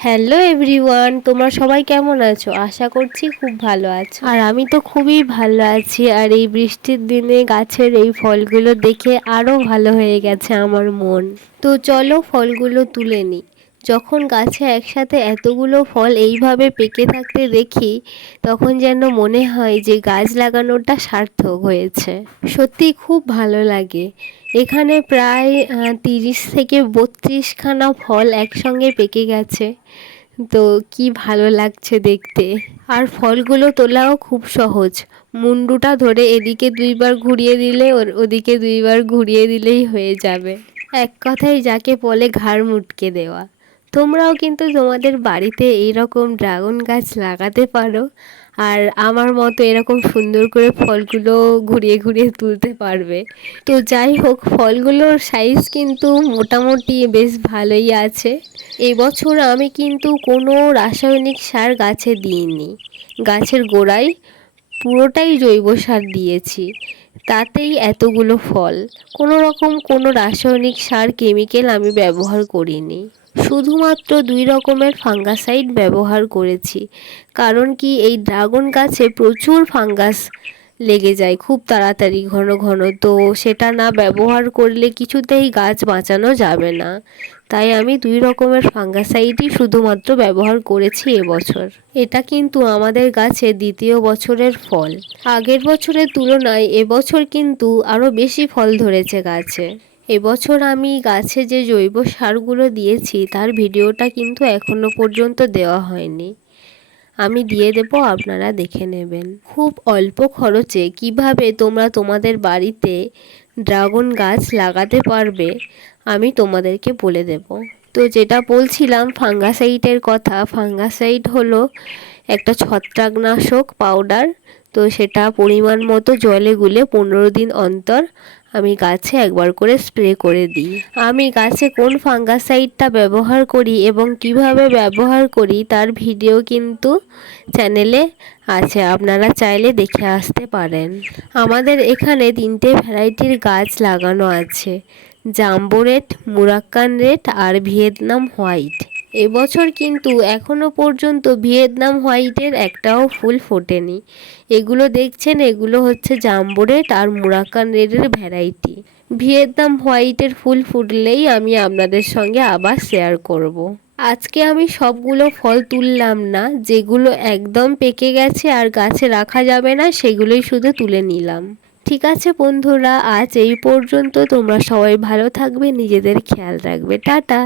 Hello everyone, তোমরা সবাই কেমন আছো? আশা করছি খুব ভালো আছো। আর আমি তো খুবই ভালো আছি। আর এই বৃষ্টির দিনে গাছের এই ফলগুলো দেখে আরও ভালো হয়ে গেছে আমার মন। তো চলো ফলগুলো তুলে নিই। যখন গাছে একসাথে এতগুলো ফল এইভাবে পেকে থাকতে দেখি, তখন যেন মনে হয় যে গাছ লাগানোটা সার্থক হয়েছে। সত্যি খুব ভালো লাগে। এখানে প্রায় 30 থেকে 32খানা ফল একসঙ্গে পেকে গেছে। তো কি ভালো লাগছে দেখতে। আর ফলগুলো তোলাও খুব সহজ। মুন্ডুটা ধরে এদিকে 2বার ঘুরিয়ে দিলে ওদিকে 2বার ঘুরিয়ে দিলেই হয়ে যাবে। এক কথায় যাকে বলে ঘাড় মুটকে দেওয়া। তোমরাও কিন্তু তোমাদের বাড়িতে এইরকম ড্রাগন গাছ লাগাতে পারো, আর আমার মতো এরকম সুন্দর করে ফলগুলো ঘুরিয়ে ঘুরিয়ে তুলতে পারবে। তো যাই হোক, ফলগুলোর সাইজ কিন্তু মোটামুটি বেশ ভালোই আছে। এবছর আমি কিন্তু কোনো রাসায়নিক সার গাছে দিইনি। গাছের গোড়ায় পুরোটাই জৈব সার দিয়েছি, তাতেই এতগুলো ফল। কোনো রাসায়নিক সার কেমিক্যাল আমি ব্যবহার করিনি। শুধুমাত্র 2 রকমের ফাঙ্গাসাইড ব্যবহার করেছি। কারণ কি, এই ড্রাগন গাছে প্রচুর ফাঙ্গাস লেগে যায় খুব তাড়াতাড়ি ঘন ঘন। তো সেটা না ব্যবহার করলে কিছুতেই গাছ বাঁচানো যাবে না। তাই আমি 2 রকমের ফাঙ্গাসাইডই শুধুমাত্র ব্যবহার করেছি এবছর। এটা কিন্তু আমাদের গাছে দ্বিতীয় বছরের ফল। আগের বছরের তুলনায় এবছর কিন্তু আরও বেশি ফল ধরেছে গাছে। এবছর আমি গাছে যে জৈব সারগুলো দিয়েছি তার ভিডিওটা কিন্তু এখনো পর্যন্ত দেওয়া হয়নি। আমি দিয়ে দেবো, আপনারা দেখে নেবেন। খুব অল্প খরচে কিভাবে তোমরা তোমাদের বাড়িতে ড্রাগন গাছ লাগাতে পারবে আমি তোমাদেরকে বলে দেব। তো যেটা বলছিলাম ফাঙ্গাসাইডের কথা, ফাঙ্গাসাইড হলো একটা ছত্রাকনাশক পাউডার। তো সেটা পরিমাণ মতো জলে গুলে 15 দিন অন্তর আমি গাছে একবার করে স্প্রে করে দিই। আমি গাছে কোন ফাঙ্গাসাইডটা ব্যবহার করি এবং কিভাবে ব্যবহার করি তার ভিডিও কিন্তু চ্যানেলে আছে, আপনারা চাইলে দেখে আসতে পারেন। আমাদের এখানে 3টে ভ্যারাইটির গাছ লাগানো আছে, জাম্বো রেড, মুরাক্কান রেড আর ভিয়েতনাম হোয়াইট। এবছর কিন্তু এখনো পর্যন্ত ভিয়েতনাম হোয়াইটের একটাও ফুল ফোটেনি। এগুলো দেখছেন, এগুলো হচ্ছে জাম্বো রেড আর মুরাক্কান রেডের ভ্যারাইটি। ভিয়েতনাম হোয়াইটের ফুল ফুটলেই আমি আপনাদের সঙ্গে আবার শেয়ার করব। আজকে আমি সবগুলো ফল তুললাম না, যেগুলো একদম পেকে গেছে আর গাছে রাখা যাবে না সেগুলোই শুধু তুলে নিলাম। ঠিক আছে বন্ধুরা, আজ এই পর্যন্ত। তোমরা সবাই ভালো থাকবে, নিজেদের খেয়াল রাখবে। টাটা।